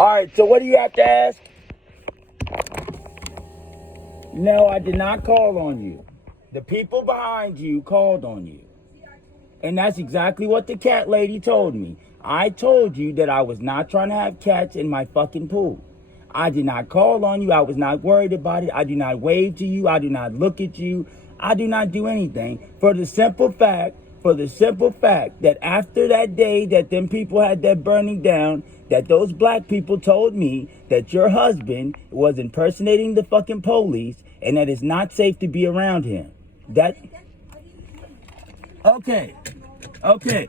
All right, so what do you have to ask? No, I did not call on you. The people behind you called on you. And that's exactly what the cat lady told me. I told you that I was not trying to have cats in my fucking pool. I did not call on you. I was not worried about it. I do not wave to you. I do not look at you. I do not do anything for the simple fact that after that day that them people had that burning down, that those black people told me that your husband was impersonating the fucking police and that it's not safe to be around him. That okay. Okay.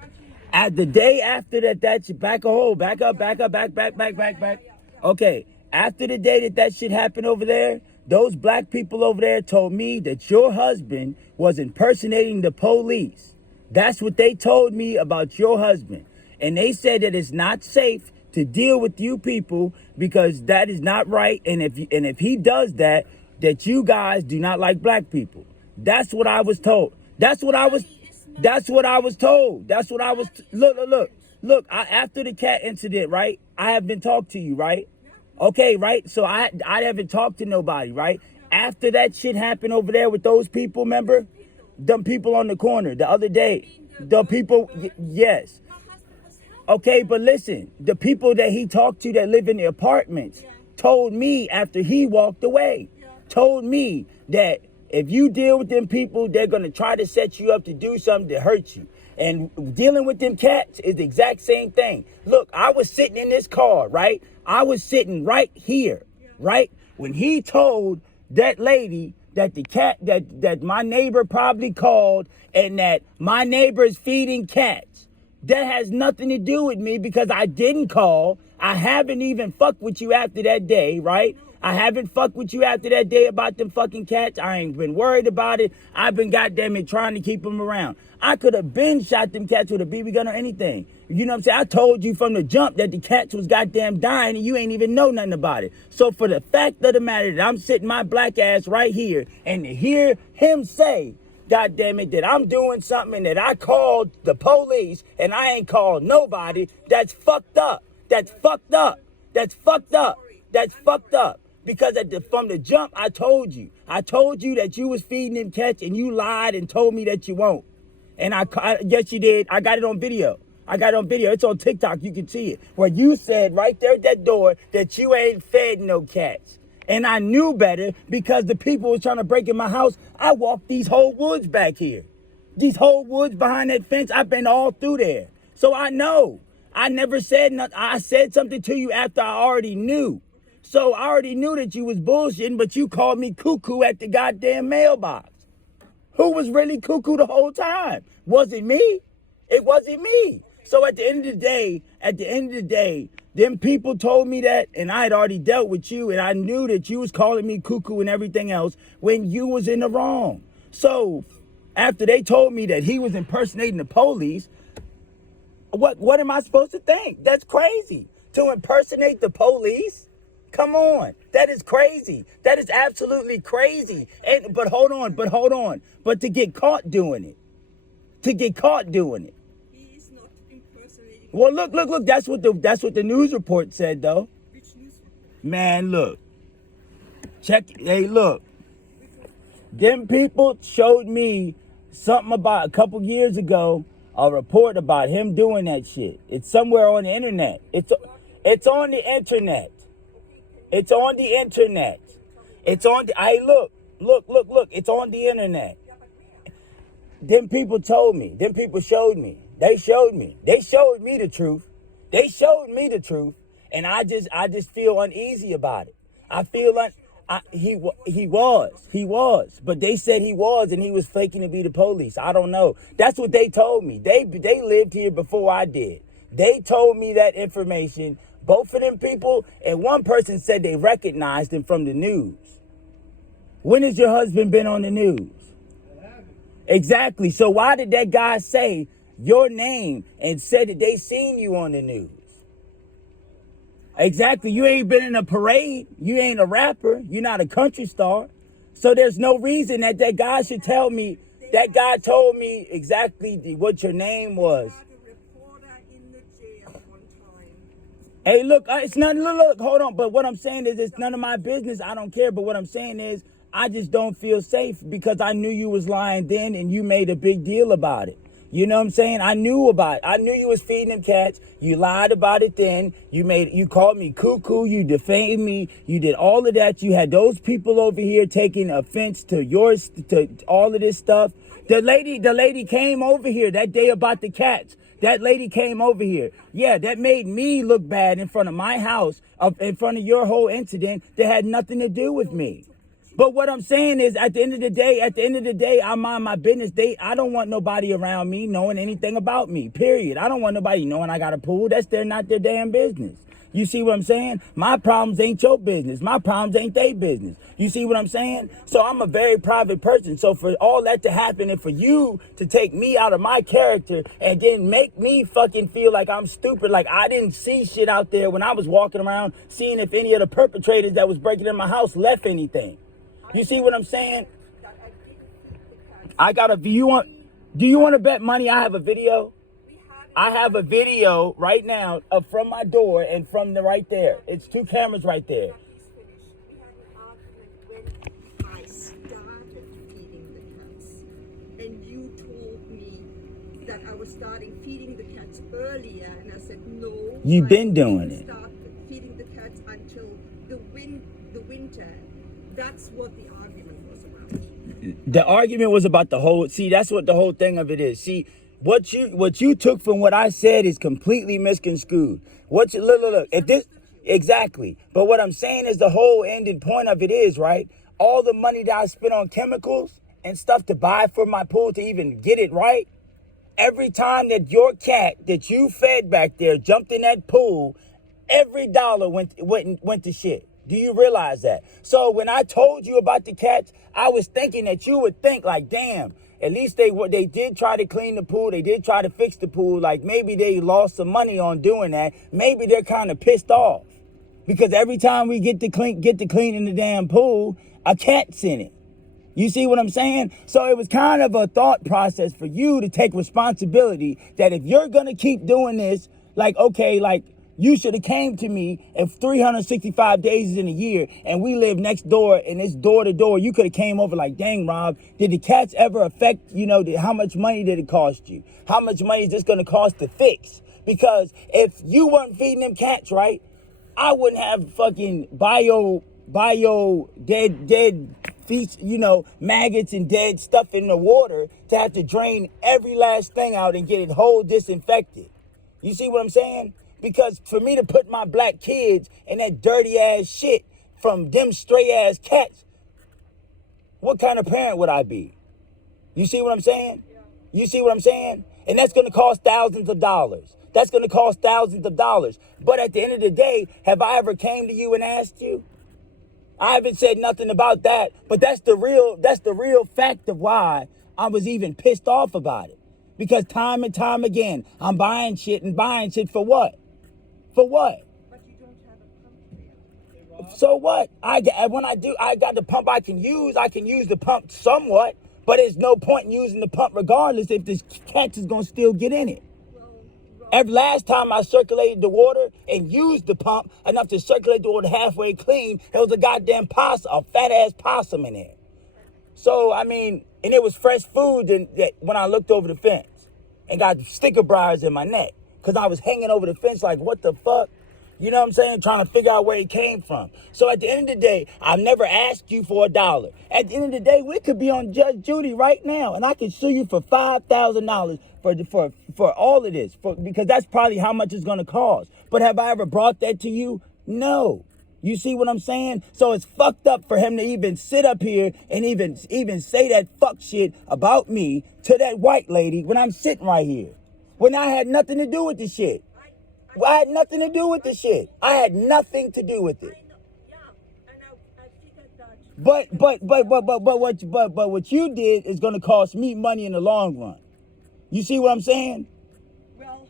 At the day after that shit, back up, back. Okay. After the day that shit happened over there, those black people over there told me that your husband was impersonating the police. That's what they told me about your husband. And they said that it's not safe to deal with you people because that is not right. And if he does that, that you guys do not like black people. That's what I was told. That's what I was told. Look. After the cat incident, right? I have been talked to you, right? Okay, right? So I haven't talked to nobody, right? After that shit happened over there with those people, remember? Them people on the corner the other day. The people, yes. Okay, but listen, the people that he talked to that live in the apartments told me after he walked away, told me that if you deal with them people, they're going to try to set you up to do something to hurt you. And dealing with them cats is the exact same thing. Look, I was sitting in this car, right? I was sitting right here, right? When he told that lady that the cat, that my neighbor probably called and that my neighbor is feeding cats. That has nothing to do with me because I didn't call. I haven't even fucked with you after that day, right? I haven't fucked with you after that day about them fucking cats. I ain't been worried about it. I've been goddamn it trying to keep them around. I could have been shot them cats with a BB gun or anything. You know what I'm saying? I told you from the jump that the cats was goddamn dying and you ain't even know nothing about it. So for the fact of the matter that I'm sitting my black ass right here and to hear him say, God damn it, that I'm doing something and that I called the police and I ain't called nobody, that's fucked up. That's fucked up. That's fucked up. That's fucked up. Because from the jump, I told you that you was feeding them cats and you lied and told me that you won't. And yes, you did. I got it on video. It's on TikTok. You can see it. Where you said right there at that door that you ain't fed no cats. And I knew better because the people was trying to break in my house. I walked these whole woods back here. These whole woods behind that fence, I've been all through there. So I know. I never said nothing. I said something to you after I already knew. So I already knew that you was bullshitting, but you called me cuckoo at the goddamn mailbox. Who was really cuckoo the whole time? Was it me? It wasn't me. So at the end of the day, them people told me that, and I had already dealt with you, and I knew that you was calling me cuckoo and everything else when you was in the wrong. So after they told me that he was impersonating the police, what am I supposed to think? That's crazy. To impersonate the police? Come on. That is crazy. That is absolutely crazy. But hold on. But to get caught doing it. He is not impersonating. Well, look. That's what the news report said, though. Which news report? Man, look. Hey, look. Them people showed me something about a couple years ago, a report about him doing that shit. It's somewhere on the internet. It's on the internet. It's on the internet. It's on the, look. It's on the internet. Them people told me. Them people showed me. They showed me the truth. And I just feel uneasy about it. I feel like he was, but they said he was, and he was faking to be the police. I don't know. That's what they told me. They lived here before I did. They told me that information. Both of them people, and one person said they recognized him from the news. When has your husband been on the news? Exactly. So why did that guy say your name and said that they seen you on the news? Exactly. You ain't been in a parade. You ain't a rapper. You're not a country star. So there's no reason that guy should tell me. That guy told me exactly what your name was. I had a reporter in the jail one time Hey, look, it's none. Look, hold on. But what I'm saying is, it's none of my business. I don't care. But what I'm saying is, I just don't feel safe because I knew you was lying then, and you made a big deal about it. You know what I'm saying? I knew about it. I knew you was feeding them cats. You lied about it then. You called me cuckoo. You defamed me. You did all of that. You had those people over here taking offense to to all of this stuff. The lady came over here that day about the cats. That lady came over here. Yeah, that made me look bad in front of my house, in front of your whole incident that had nothing to do with me. But what I'm saying is, at the end of the day, I mind my business. I don't want nobody around me knowing anything about me, period. I don't want nobody knowing I got a pool. Not their damn business. You see what I'm saying? My problems ain't your business. My problems ain't their business. You see what I'm saying? So I'm a very private person. So for all that to happen and for you to take me out of my character and then make me fucking feel like I'm stupid, like I didn't see shit out there when I was walking around seeing if any of the perpetrators that was breaking in my house left anything. You see what I'm saying? I got a view. Do you want to bet money I have a video? I have a video right now from my door and from the right there. It's 2 cameras right there. We had an argument when I started feeding the cats, and you told me that I was starting feeding the cats earlier, and I said no. You've been doing it. Start feeding the cats until the winter. That's what the argument was about. The argument was about the whole. See, that's what the whole thing of it is. See, what you took from what I said is completely misconstrued. Look. If this exactly, but what I'm saying is the whole ending point of it is right. All the money that I spent on chemicals and stuff to buy for my pool to even get it right. Every time that your cat that you fed back there jumped in that pool, every dollar went to shit. Do you realize that? So when I told you about the cats, I was thinking that you would think like, damn, at least they did try to clean the pool. They did try to fix the pool. Like maybe they lost some money on doing that. Maybe they're kind of pissed off because every time we get to cleaning the damn pool, a cat's in it. You see what I'm saying? So it was kind of a thought process for you to take responsibility that if you're going to keep doing this, like, okay, like you should have came to me if 365 days is in a year and we live next door and it's door to door. You could have came over like, dang, Rob, did the cats ever affect, how much money did it cost you? How much money is this going to cost to fix? Because if you weren't feeding them cats right, I wouldn't have fucking bio dead feet, maggots and dead stuff in the water to have to drain every last thing out and get it whole disinfected. You see what I'm saying? Because for me to put my black kids in that dirty ass shit from them stray ass cats, what kind of parent would I be? You see what I'm saying? You see what I'm saying? And that's going to cost thousands of dollars. That's going to cost thousands of dollars. But at the end of the day, have I ever came to you and asked you? I haven't said nothing about that, but that's the real fact of why I was even pissed off about it. Because time and time again, I'm buying shit for what? For what? But you don't have a pump there. So what? I got the pump I can use the pump somewhat, but there's no point in using the pump regardless if this cat is going to still get in it. Every last time I circulated the water and used the pump enough to circulate the water halfway clean, there was a goddamn a fat ass possum in there. So, I mean, and it was fresh food when I looked over the fence and got sticker briars in my neck because I was hanging over the fence like, what the fuck? You know what I'm saying? Trying to figure out where it came from. So at the end of the day, I've never asked you for $1. At the end of the day, we could be on Judge Judy right now, and I could sue you for $5,000 for all of this, because that's probably how much it's going to cost. But have I ever brought that to you? No. You see what I'm saying? So it's fucked up for him to even sit up here and even say that fuck shit about me to that white lady when I'm sitting right here. When I had nothing to do with the shit. I had nothing to do with the shit. I had nothing to do with it. Yeah, and I figured that. But what you did is going to cost me money in the long run. You see what I'm saying? Well,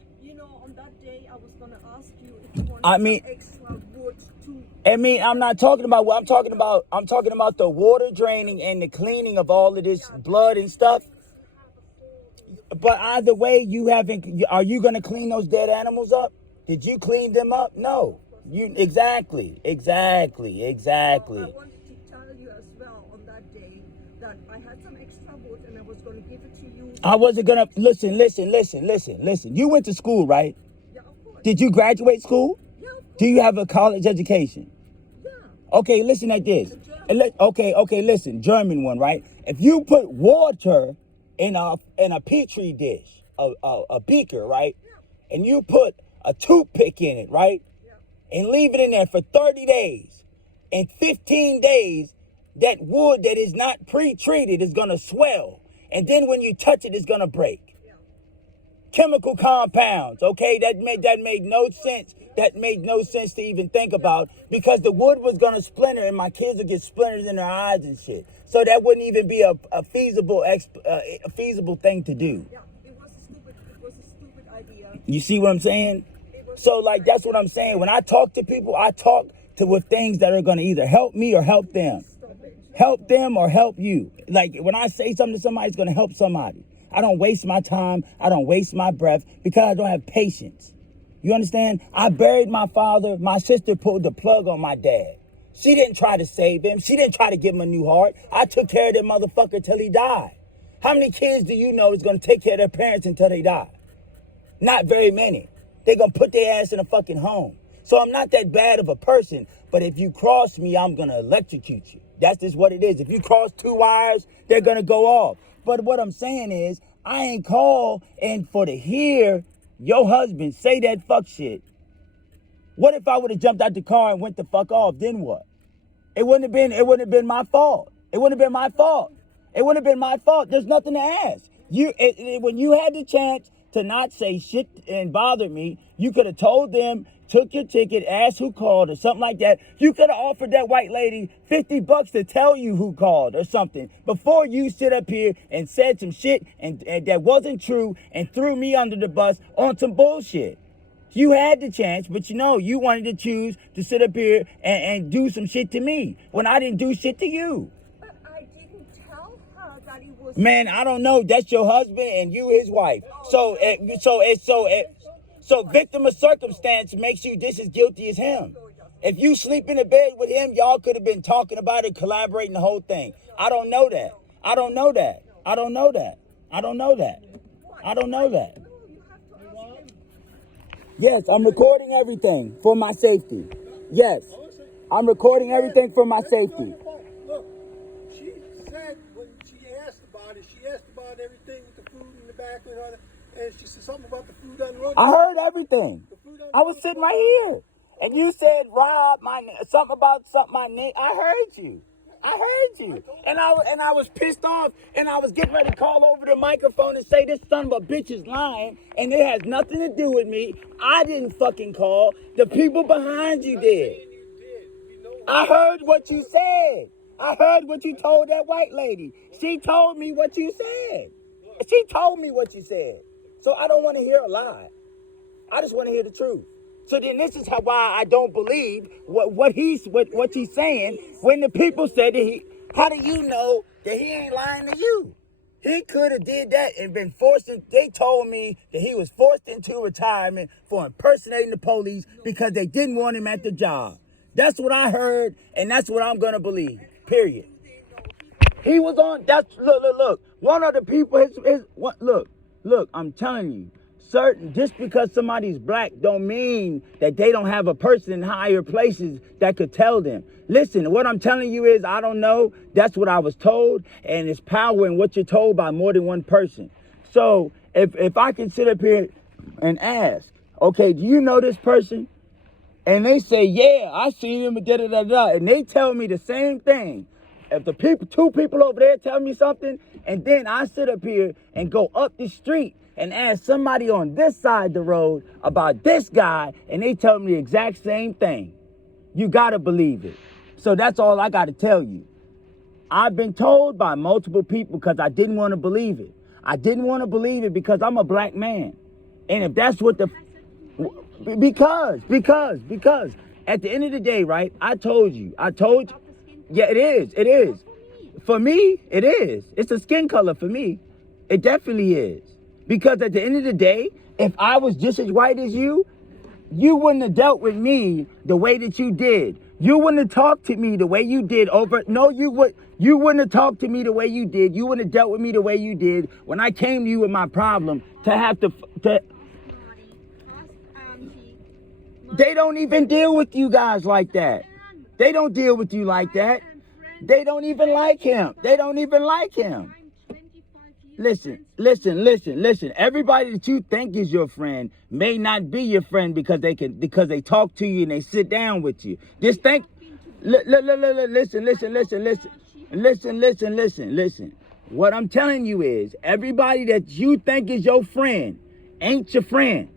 on that day I was gonna ask you if you wanted some extra wood too. I'm not talking about what I'm talking about. I'm talking about the water draining and the cleaning of all of this blood and stuff. But either way, are you going to clean those dead animals up? Did you clean them up? No. You exactly. I wanted to tell you as well on that day that I had some extra wood and I was going to give it to you. I wasn't gonna listen. You went to school, right? Yeah, of course. Did you graduate school? Yeah, of course. Do you have a college education? Yeah. Okay, listen at this. Okay, listen, German one, right? If you put water in a petri dish, a beaker, right? Yeah. And you put a toothpick in it, right? Yeah. And leave it in there for 30 days. In 15 days, that wood that is not pre-treated is gonna swell. And then when you touch it, it's gonna break. Yeah. Chemical compounds, okay? That made no sense. That made no sense to even think about because the wood was gonna splinter and my kids would get splinters in their eyes and shit. So that wouldn't even be a feasible thing to do. Yeah. It was a stupid idea. You see what I'm saying? So like that's what I'm saying. When I talk to people, I talk with things that are gonna either help me or help them. Stop it. Help them or help you. Like when I say something to somebody, it's gonna help somebody. I don't waste my time. I don't waste my breath because I don't have patience. You understand? I buried my father. My sister pulled the plug on my dad. She didn't try to save him. She didn't try to give him a new heart. I took care of that motherfucker till he died. How many kids do you know is gonna take care of their parents until they die? Not very many. They're gonna put their ass in a fucking home. So I'm not that bad of a person, but if you cross me, I'm gonna electrocute you. That's just what it is. If you cross two wires, they're gonna go off. But what I'm saying is, I ain't called and for to hear your husband say that fuck shit. What if I would have jumped out the car and went the fuck off? Then what? It wouldn't have been my fault. It wouldn't have been my fault. It wouldn't have been my fault. There's nothing to ask. When you had the chance to not say shit and bother me, you could have told them, took your ticket, asked who called or something like that. You could have offered that white lady $50 to tell you who called or something before you sit up here and said some shit and that wasn't true and threw me under the bus on some bullshit. You had the chance, but you wanted to choose to sit up here and do some shit to me when I didn't do shit to you. But I didn't tell her that it was. Man, I don't know. That's your husband and you his wife. So victim of circumstance makes you just as guilty as him. If you sleep in the bed with him, y'all could have been talking about it, collaborating the whole thing. I don't know that. Yes, I'm recording everything for my safety. Yes, I'm recording everything for my safety. Look, she said when she asked about it, she asked about everything with the food in the back and she said something about the food on the road. I heard everything. I was sitting right here. And you said, Rob, something about my name. I heard you. And I was pissed off. And I was getting ready to call over the microphone and say, this son of a bitch is lying. And it has nothing to do with me. I didn't fucking call. The people behind you did. I heard what you said. I heard what you told that white lady. She told me what you said. So I don't want to hear a lie. I just want to hear the truth. So then this is why I don't believe what he's saying when the people said that how do you know that he ain't lying to you? He could have did that and been they told me that he was forced into retirement for impersonating the police because they didn't want him at the job. That's what I heard, and that's what I'm going to believe, period. He was on, look. One of the people, look, I'm telling you. Just because somebody's black don't mean that they don't have a person in higher places that could tell them. Listen, what I'm telling you is I don't know. That's what I was told. And it's power in what you're told by more than one person. So if I can sit up here and ask, okay, do you know this person? And they say, yeah, I seen him, and they tell me the same thing. If two people over there tell me something, and then I sit up here and go up the street and ask somebody on this side of the road about this guy, and they tell me the exact same thing. You gotta believe it. So that's all I gotta tell you. I've been told by multiple people because I didn't want to believe it. I didn't want to believe it because I'm a black man. And if that's what because at the end of the day, right, I told you. Yeah, it is. For me, it is. It's a skin color for me. It definitely is. Because at the end of the day, if I was just as white as you, you wouldn't have dealt with me the way that you did. You wouldn't have talked to me the way you did you wouldn't have talked to me the way you did. You wouldn't have dealt with me the way you did when I came to you with my problem to have to Marty, ask Auntie. they don't even deal with you guys like that. They don't deal with you like that. They don't even like him. They don't even like him. I'm 25 years. Listen. Everybody that you think is your friend may not be your friend because they talk to you and they sit down with you. Just think. Listen. What I'm telling you is everybody that you think is your friend ain't your friend.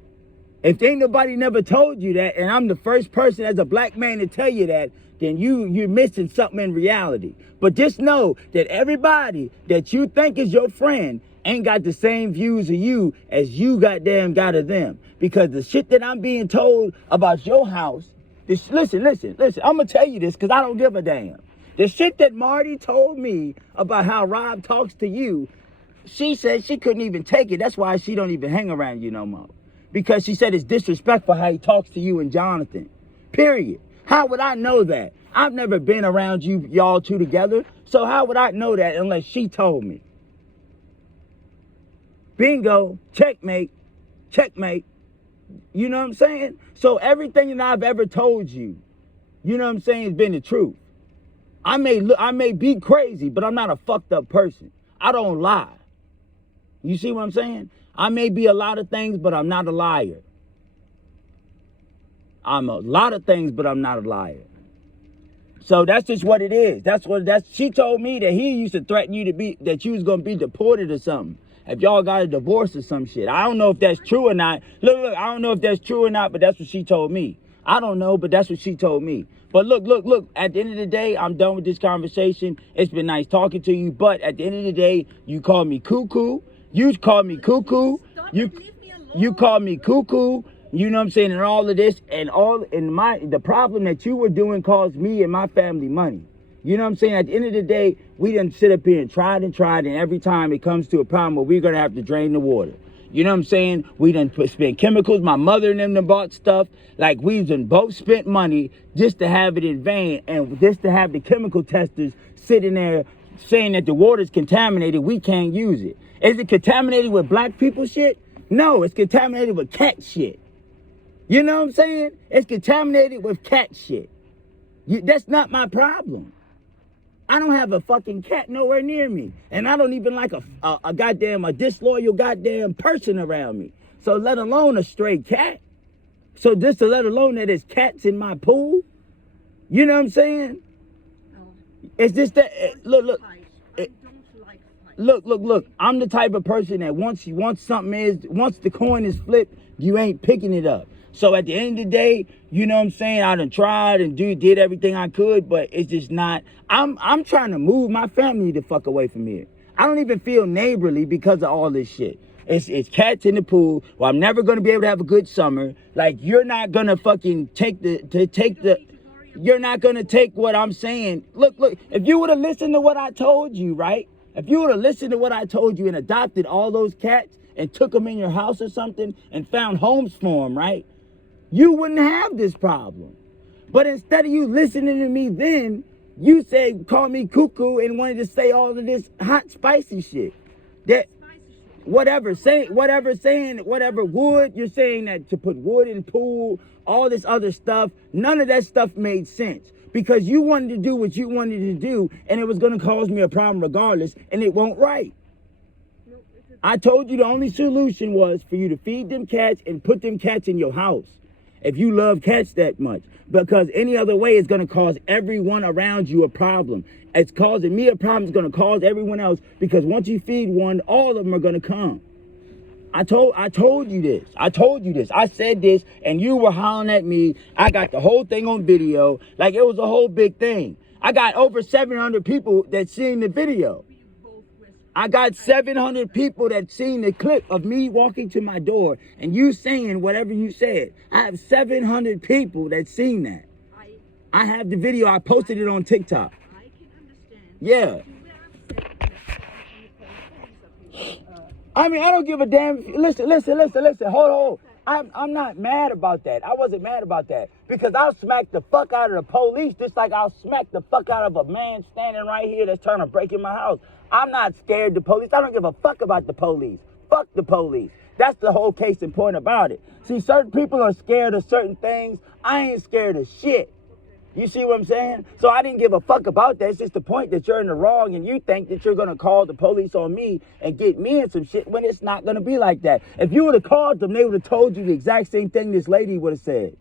If ain't nobody never told you that, and I'm the first person as a black man to tell you that, then you're missing something in reality. But just know that everybody that you think is your friend ain't got the same views of you as you goddamn got of them. Because the shit that I'm being told about your house, listen, I'm gonna tell you this because I don't give a damn. The shit that Marty told me about how Rob talks to you, she said she couldn't even take it. That's why she don't even hang around you no more. Because she said it's disrespectful how he talks to you and Jonathan. Period. How would I know that? I've never been around y'all two together. So how would I know that unless she told me? Bingo. Checkmate. You know what I'm saying? So everything that I've ever told you, you know what I'm saying, has been the truth. I may be crazy, but I'm not a fucked up person. I don't lie. You see what I'm saying? I may be a lot of things, but I'm not a liar. I'm a lot of things, but I'm not a liar. So that's just what it is. She told me that he used to threaten you that you was gonna be deported or something. If y'all got a divorce or some shit. I don't know if that's true or not. Look, I don't know if that's true or not, but that's what she told me. I don't know, but that's what she told me. But look, at the end of the day, I'm done with this conversation. It's been nice talking to you, but at the end of the day, you called me cuckoo. You called me cuckoo. You called me cuckoo. You know what I'm saying? And all of this the problem that you were doing caused me and my family money. You know what I'm saying? At the end of the day, we done sit up here and tried, and every time it comes to a problem where we're gonna have to drain the water. You know what I'm saying? We done spent chemicals. My mother and them done bought stuff. Like we done both spent money just to have it in vain and just to have the chemical testers sitting there saying that the water's contaminated. We can't use it. Is it contaminated with black people shit? No, it's contaminated with cat shit. You know what I'm saying? It's contaminated with cat shit. That's not my problem. I don't have a fucking cat nowhere near me. And I don't even like a disloyal goddamn person around me. So let alone a stray cat. So just to let alone that there's cats in my pool. You know what I'm saying? It's just that, look. Look. I'm the type of person that once the coin is flipped, you ain't picking it up. So at the end of the day, you know what I'm saying? I done tried and did everything I could, but it's just not. I'm trying to move my family the fuck away from here. I don't even feel neighborly because of all this shit. It's cats in the pool. Well, I'm never gonna be able to have a good summer. Like you're not gonna fucking you're not gonna take what I'm saying. Look. If you would have listened to what I told you, right? If you would have listened to what I told you and adopted all those cats and took them in your house or something and found homes for them, right? You wouldn't have this problem. But instead of you listening to me then, you call me cuckoo and wanted to say all of this hot, spicy shit. That whatever wood, you're saying that to put wood in pool, all this other stuff, none of that stuff made sense. Because you wanted to do what you wanted to do, and it was going to cause me a problem regardless, and it won't right. I told you the only solution was for you to feed them cats and put them cats in your house. If you love cats that much. Because any other way is going to cause everyone around you a problem. It's causing me a problem. It's going to cause everyone else. Because once you feed one, all of them are going to come. I told you this. I said this, and you were hollering at me. I got the whole thing on video. Like it was a whole big thing. I got over 700 people that seen the video. I got 700 people that seen the clip of me walking to my door and you saying whatever you said. I have 700 people that seen that. I have the video. I posted it on TikTok. I can understand. Yeah. I mean, I don't give a damn. Listen. Hold on. I'm not mad about that. I wasn't mad about that because I'll smack the fuck out of the police just like I'll smack the fuck out of a man standing right here that's trying to break in my house. I'm not scared of the police. I don't give a fuck about the police. Fuck the police. That's the whole case in point about it. See, certain people are scared of certain things. I ain't scared of shit. You see what I'm saying? So I didn't give a fuck about that. It's just the point that you're in the wrong and you think that you're going to call the police on me and get me in some shit when it's not going to be like that. If you would have called them, they would have told you the exact same thing this lady would have said.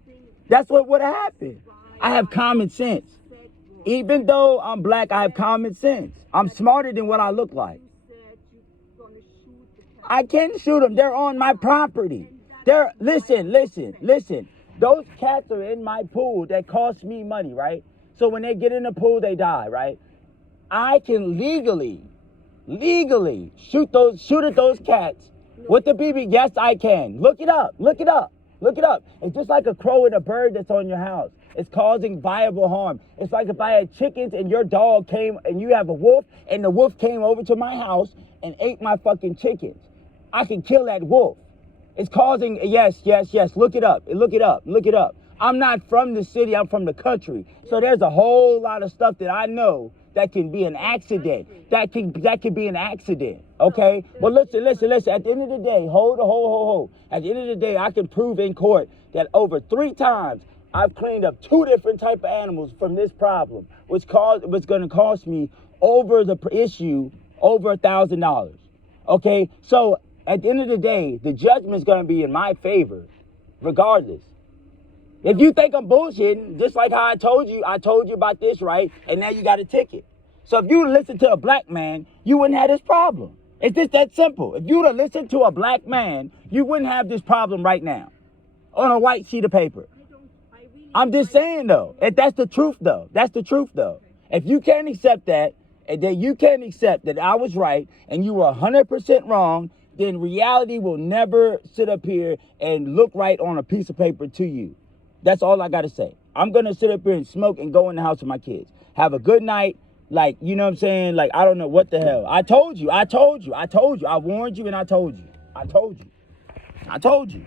That's what would have happened. I have common sense. Even though I'm black, I have common sense. I'm smarter than what I look like. I can shoot them. They're on my property. Listen. Those cats are in my pool that cost me money, right? So when they get in the pool, they die, right? I can legally shoot at those cats with the BB. Yes, I can. Look it up. It's just like a crow and a bird that's on your house. It's causing viable harm. It's like if I had chickens and your dog came and you have a wolf and the wolf came over to my house and ate my fucking chickens. I can kill that wolf. It's causing, yes. Look it up. I'm not from the city. I'm from the country. So there's a whole lot of stuff that I know that can be an accident. That can be an accident. Okay? Well, listen. At the end of the day, hold. At the end of the day, I can prove in court that over 3 times I've cleaned up 2 different type of animals from this problem, which was going to cost me over the issue over $1,000. Okay? So at the end of the day, the judgment's going to be in my favor, regardless. If you think I'm bullshitting, just like how I told you about this, right? And now you got a ticket. So if you listen to a black man, you wouldn't have this problem. It's just that simple. If you would have listened to a black man, you wouldn't have this problem right now on a white sheet of paper. I'm just saying, though. That's the truth, though. If you can't accept that, and then you can't accept that I was right and you were 100% wrong, then reality will never sit up here and look right on a piece of paper to you. That's all I got to say. I'm going to sit up here and smoke and go in the house with my kids. Have a good night. Like, you know what I'm saying? Like, I don't know what the hell. I told you. I warned you and I told you. I told you.